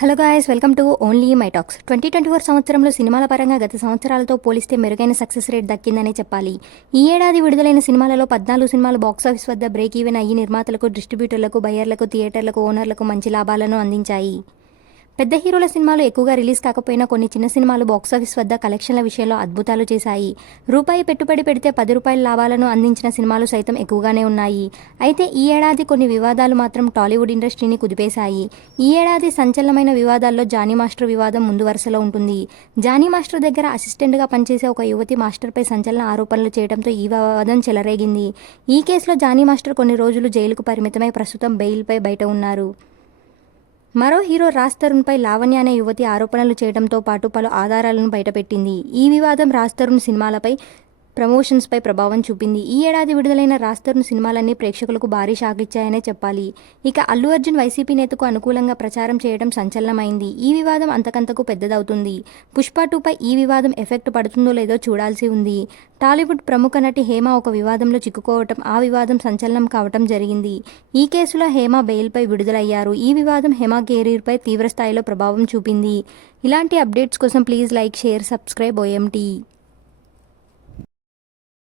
Hello guys, welcome to only my talks. 2024 సంవత్సరంలో సినిమాల పరంగా గత సంవత్సరాలతో పోలిస్తే మెరుగైన సక్సెస్ రేట్ దక్కిందనే చెప్పాలి. ఈ ఏడాది విడుదలైన సినిమాలలో 14 సినిమాలు బాక్సాఫీస్ వద్ద బ్రేక్ ఈవెన్ అయ్యి నిర్మాతలకు, డిస్ట్రిబ్యూటర్లకు, బయ్యర్లకు, థియేటర్లకు, ఓనర్లకు మంచి లాభాలను అందించాయి. పెద్ద హీరోల సినిమాలు ఎక్కువగా రిలీజ్ కాకపోయినా కొన్ని చిన్న సినిమాలు బాక్సాఫీస్ వద్ద కలెక్షన్ల విషయంలో అద్భుతాలు చేశాయి. రూపాయి పెట్టుబడి పెడితే 10 రూపాయల లాభాలను అందించిన సినిమాలు సైతం ఎక్కువగానే ఉన్నాయి. అయితే ఈ ఏడాది కొన్ని వివాదాలు మాత్రం టాలీవుడ్ ఇండస్ట్రీని కుదిపేశాయి. ఈ ఏడాది సంచలనమైన వివాదాల్లో జానీ మాస్టర్ వివాదం ముందు వరుసలో ఉంటుంది. జానీ మాస్టర్ దగ్గర అసిస్టెంట్గా పనిచేసే ఒక యువతి మాస్టర్పై సంచలన ఆరోపణలు చేయడంతో ఈ వివాదం చెలరేగింది. ఈ కేసులో జానీ మాస్టర్ కొన్ని రోజులు జైలుకు పరిమితమై ప్రస్తుతం బెయిల్పై బయట ఉన్నారు. మరో హీరో రాజ్ తరుణ్పై లావణ్య అనే యువతి ఆరోపణలు చేయడంతో పాటు పలు ఆధారాలను బయటపెట్టింది. ఈ వివాదం రాజ్ తరుణ్ సినిమాలపై, ప్రమోషన్స్పై ప్రభావం చూపింది. ఈ ఏడాది విడుదలైన రాజ్ తరుణ్ సినిమాలన్నీ ప్రేక్షకులకు భారీ షాక్ ఇచ్చాయనే చెప్పాలి. ఇక అల్లు అర్జున్ వైసీపీ నేతకు అనుకూలంగా ప్రచారం చేయడం సంచలనమైంది. ఈ వివాదం అంతకంతకు పెద్దదవుతుంది. పుష్ప 2పై ఈ వివాదం ఎఫెక్ట్ పడుతుందో లేదో చూడాల్సి ఉంది. టాలీవుడ్ ప్రముఖ నటి హేమ ఒక వివాదంలో చిక్కుకోవటం, ఆ వివాదం సంచలనం కావటం జరిగింది. ఈ కేసులో హేమ బెయిల్పై విడుదలయ్యారు. ఈ వివాదం హేమ కెరీర్పై తీవ్రస్థాయిలో ప్రభావం చూపింది. ఇలాంటి అప్డేట్స్ కోసం please like, share, subscribe OMT.